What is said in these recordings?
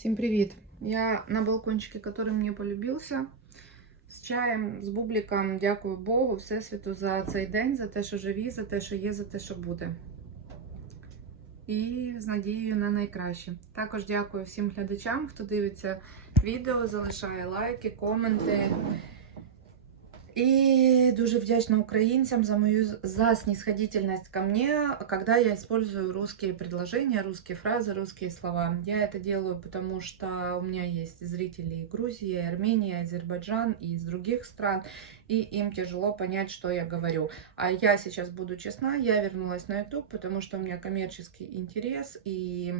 Всем привет! Я на балкончике, который мне полюбився, з чаєм, з бубліком, Дякую Богу, Всесвіту за цей день, за те, що живі, за те, що є, за те, що буде. І з надією на найкраще. Також дякую всім глядачам, хто дивиться відео, залишає лайки, коменти. И дуже вдячна українцям за мою за снисходительность ко мне, когда я использую русские предложения, русские фразы, русские слова. Я это делаю, потому что у меня есть зрители Грузии, Армения, Азербайджан и из других стран, и им тяжело понять, что я говорю. А я сейчас буду честна, я вернулась на YouTube, потому что у меня коммерческий интерес, и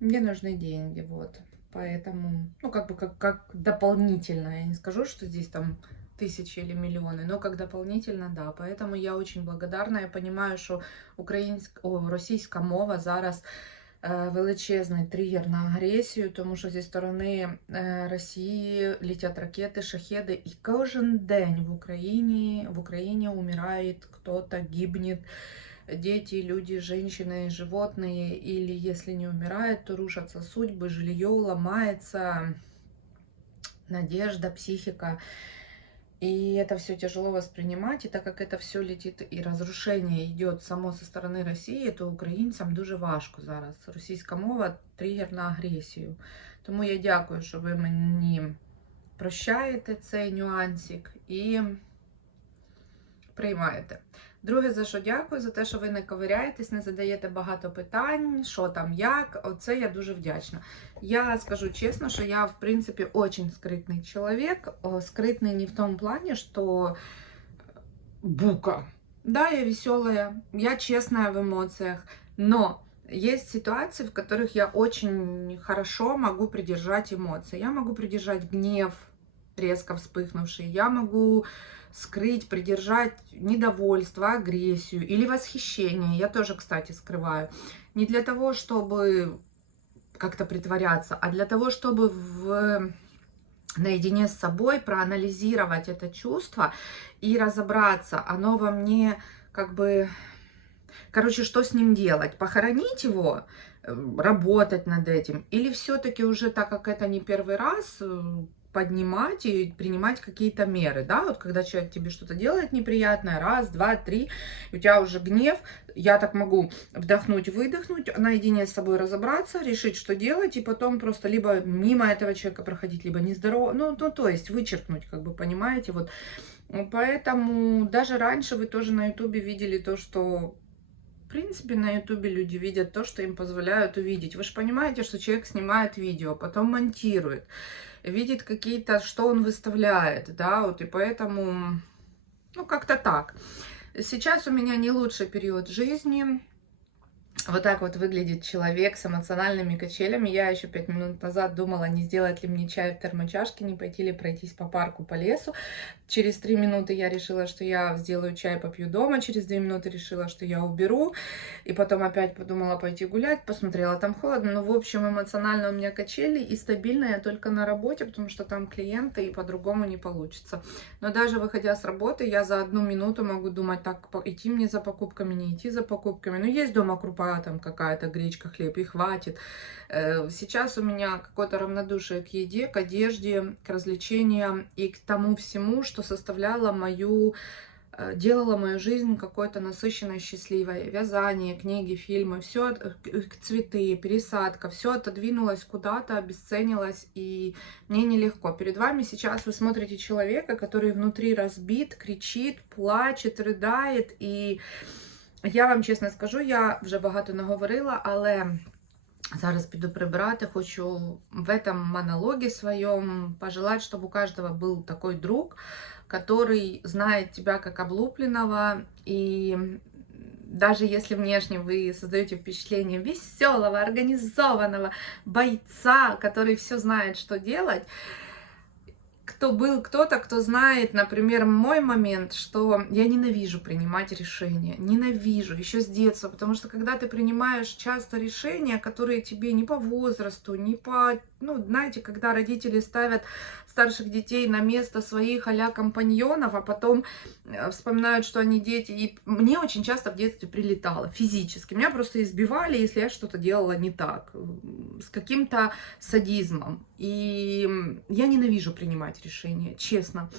мне нужны деньги, вот. Поэтому, ну, как бы как, как дополнительно. Я не скажу, что здесь там тысячи или миллионы, но как дополнительно, да. Поэтому я очень благодарна. Я понимаю, що українська, о, російська мова зараз е, величезний тригер на агресію, тому що зі сторони е, Росії летять ракети, шахеди, і кожен день в Україні, в Україні умирає хто-то, гибнет дети, люди, женщины, животные, или если не умирают, то рушатся судьбы, жилье ломается, надежда, психика. И это все тяжело воспринимать, и так как это все летит і разрушение идет само со стороны Росії, то українцям дуже важко зараз. Російська мова тригер на агресію. Тому я дякую, що ви мені прощаєте цей нюансик і приймаєте. Друге, за що дякую, за те, що ви не ковиряєтесь, не задаєте багато питань, що там, як. Оце я дуже вдячна. Я скажу чесно, що я, в принципі, очень скритний чоловік. Скритний не в тому плані, що бука. Да, я веселая, я честная в эмоциях, но есть ситуации, в которых я очень хорошо могу придержать эмоции. Я могу придержать гнев, резко вспыхнувший, я могу скрыть, придержать недовольство, агрессию или восхищение. Я тоже, кстати, скрываю. Не для того, чтобы как-то притворяться, а для того, чтобы в наедине с собой проанализировать это чувство и разобраться, оно во мне как бы... Короче, что с ним делать? Похоронить его, э, работать над этим? Или все-таки уже, так как это не первый раз, э, поднимать и принимать какие-то меры, да, вот когда человек тебе что-то делает неприятное, раз, два, три, у тебя уже гнев, я так могу вдохнуть, выдохнуть, наедине с собой разобраться, решить, что делать, и потом просто либо мимо этого человека проходить, либо нездорово, ну, ну, то есть вычеркнуть, как бы, понимаете, вот, поэтому даже раньше вы тоже на ютубе видели то, что в принципе, на ютубе люди видят то, что им позволяют увидеть. Вы же понимаете, что человек снимает видео, потом монтирует видит какие-то, что он выставляет, да, вот, и поэтому, ну, как-то так. Сейчас у меня не лучший период жизни, вот так вот выглядит человек с эмоциональными качелями. Я еще пять минут назад думала, не сделать ли мне чай в термочашке, не пойти ли пройтись по парку, по лесу. Через три минуты я решила, что я сделаю чай, попью дома. Через две минуты решила, что я уберу. И потом опять подумала пойти гулять. Посмотрела, там холодно. Ну, в общем, эмоционально у меня качели. И стабильно я только на работе, потому что там клиенты, и по-другому не получится. Но даже выходя с работы, я за одну минуту могу думать, так, идти мне за покупками, не идти за покупками. Ну, есть дома крупа там какая-то гречка, хлеб, и хватит. Э, сейчас у меня какое-то равнодушие к еде, к одежде, к развлечениям и к тому всему, что составляло мою э, делала мою жизнь какой-то насыщенной, счастливой. Вязание, книги, фильмы, все, э, цветы, пересадка, все отодвинулось куда-то, обесценилось, и мне нелегко. Перед вами сейчас вы смотрите человека, который внутри разбит, кричит, плачет, рыдает, и я вам чесно скажу, я вже багато наговорила, але зараз піду прибирати. Хочу в этом монологе своем пожелать, чтобы у каждого был такой друг, который знает тебя как облупленного и даже если внешне вы создаете впечатление веселого, организованного бойца, который все знает, что делать, кто был кто-то, кто знает, например, мой момент, что я ненавижу принимать решения, ненавижу еще с детства, потому что когда ты принимаешь часто решения, которые тебе не по возрасту, не по, ну, знаете, когда родители ставят старших детей на место своих а компаньонов, а потом э, вспоминают, что они дети. И мне очень часто в детстве прилетало физически. Меня просто избивали, если я что-то делала не так, с каким-то садизмом. И я ненавижу принимать решения, честно.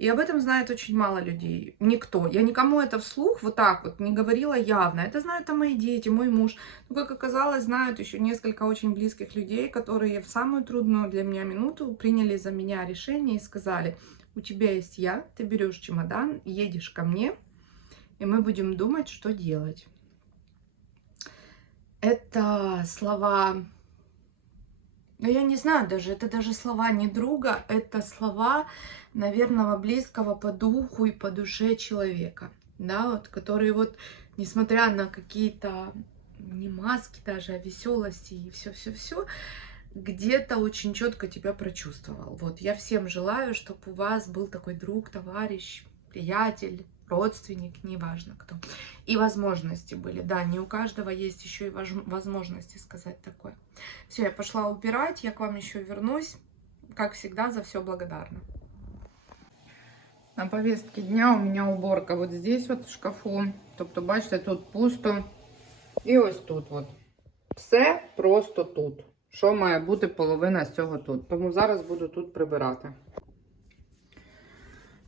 И об этом знает очень мало людей. Никто. Я никому это вслух вот так вот не говорила явно. Это знают там мои дети, мой муж. Но, как оказалось, знают еще несколько очень близких людей, которые в самую трудную для меня минуту приняли за меня решение и сказали, у тебя есть я, ты берешь чемодан, едешь ко мне, и мы будем думать, что делать. Это слова ну, я не знаю даже, это даже слова не друга, это слова, наверное, близкого по духу и по душе человека, да, вот, которые вот, несмотря на какие-то не маски даже, а веселости и все-все-все, где-то очень четко тебя прочувствовал. Вот, я всем желаю, чтобы у вас был такой друг, товарищ, приятель, родственник, неважно кто. И возможности были. Да, не у каждого есть еще и возможности сказать такое. Все, я пошла убирать, я к вам еще вернусь. Как всегда, за все благодарна. На повестке дня у меня уборка вот здесь вот в шкафу. Тобто, бачите, тут пусто. І ось тут от. Все просто тут. Що має бути половина з цього тут. Тому зараз буду тут прибирати.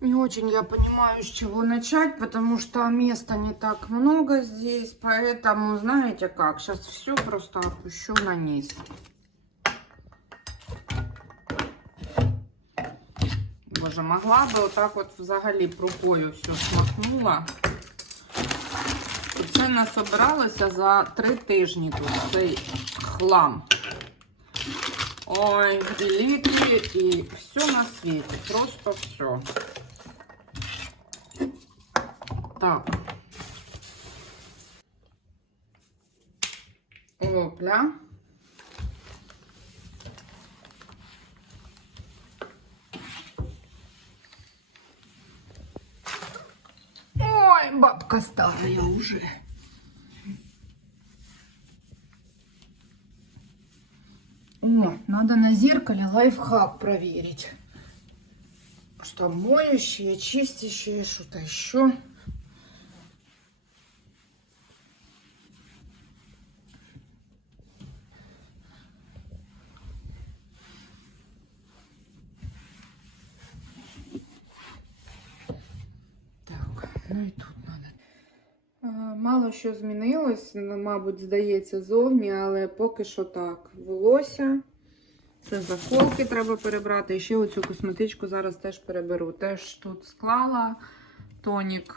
Не очень я понимаю, с чего начать, потому что места не так много здесь. Поэтому, знаете как, сейчас все просто опущу на низ. Боже, могла би отак от взагалі рукою все смахнула. Це насобиралося за три тижні тут цей хлам. Ой, і ліки, і все на світі. Просто все. Так. Опля. Бабка старая уже. О, надо на зеркале лайфхак проверить. Что моющее, чистящее, что-то еще. Так, ну і тут. Мало що змінилось, мабуть, здається, зовні, але поки що так. Волосся. Це заколки треба перебрати. І ще оцю косметичку зараз теж переберу. Теж тут склала тонік,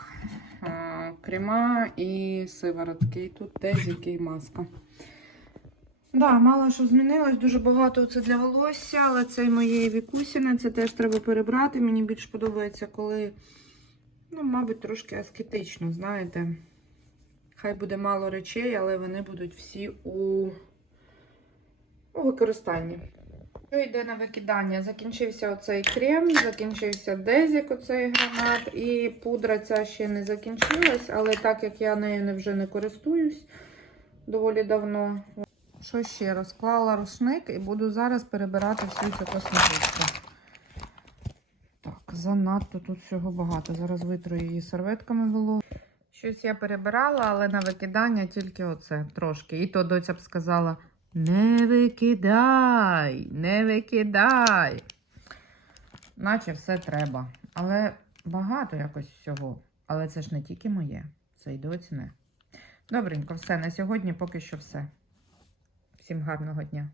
е, крема і сиворотки. І тут тезики і маска. Да, мало що змінилось, дуже багато це для волосся, але це і моєї вікусіни, це теж треба перебрати. Мені більш подобається, коли, ну, мабуть, трошки аскетично, знаєте. Хай буде мало речей, але вони будуть всі у, у використанні. Що йде на викидання? Закінчився оцей крем, закінчився дезік, оцей гранат, і пудра ця ще не закінчилась, але так як я нею вже не користуюсь доволі давно. Що ще? Розклала рушник і буду зараз перебирати всю цю косметичку. Так, занадто тут всього багато. Зараз витру її серветками було. Щось я перебирала, але на викидання тільки оце трошки. І то доця б сказала: не викидай, не викидай. Наче все треба. Але багато якось всього. Але це ж не тільки моє, це й доціне. Добренько, все. На сьогодні поки що все. Всім гарного дня.